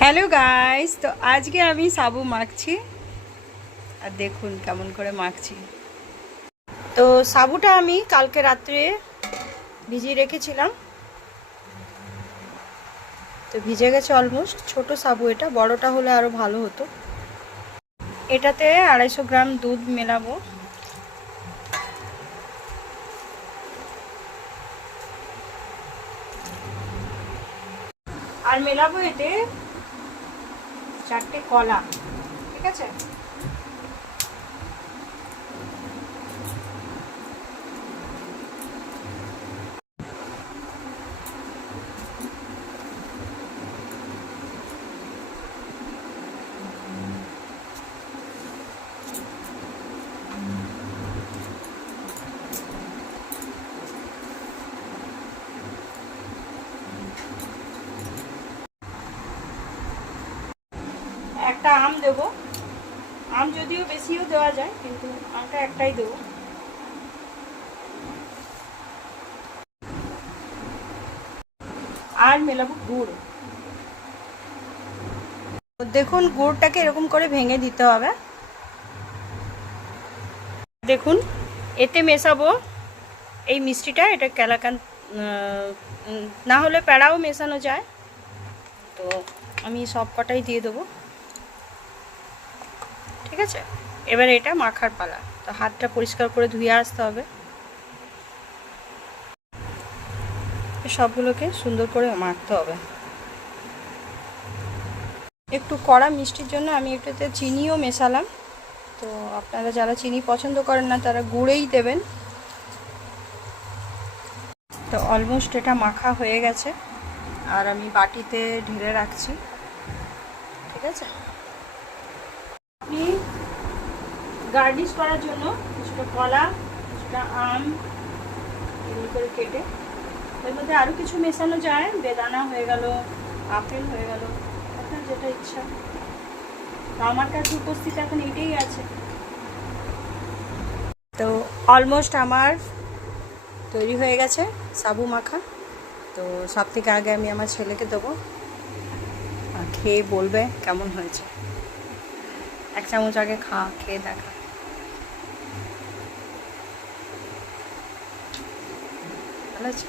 Hello guys, তো আজকে আমি সাবু মাখছি আর দেখুন কেমন করে মাখছি। তো সাবুটা আমি কালকে রাত্রে ভিজিয়ে রেখেছিলাম, তো ভিজে গেছে অলমোস্ট। ছোট সাবু, এটা বড়টা হলে আরও ভালো হতো। এটাতে 250 গ্রাম দুধ মেলাবো। আর মেলাবো এতে 4টে কলা, ঠিক আছে? একটা আম দেবো। আম যদিও বেশিও দেওয়া যায়, কিন্তু আমটা একটাই দেবো। আর মেলাবো গুড়। দেখুন গুড়টাকে এরকম করে ভেঙে দিতে হবে। দেখুন এতে মেশাবো এই মিষ্টিটা। এটা কালাকান্দ না হলে প্যাড়াও মেশানো যায়, তো আমি সব কটাই দিয়ে দেবো, ঠিক আছে? এবার এটা মাখার পালা। তো হাতটা পরিষ্কার করে ধুয়ে আসতে হবে। সবগুলোকে সুন্দর করে মাখতে হবে। একটু কড়া মিষ্টির জন্য আমি একটুতে চিনিও মেশালাম। তো আপনারা যারা চিনি পছন্দ করেন না তারা গুড়েই দেবেন। তো অলমোস্ট এটা মাখা হয়ে গেছে, আর আমি বাটিতে ঢেলে রাখছি, ঠিক আছে? আপনি গার্নিশ করার জন্য কিছুটা কলা, কিছুটা আম এগুলো করে কেটে, এর মধ্যে আরও কিছু মেশানো যায়। বেদানা হয়ে গেল, আপেল হয়ে গেল, আপনার যেটা ইচ্ছা। তো আমার কাছে উপস্থিত এখন এটাই আছে। তো অলমোস্ট আমার তৈরি হয়ে গেছে সাবু মাখা। তো সব থেকে আগে আমি আমার ছেলেকে দেবো, আর খেয়ে বলবে কেমন হয়েছে। 1 চামচ আগে খেয়ে দেখা। ভালো আছে?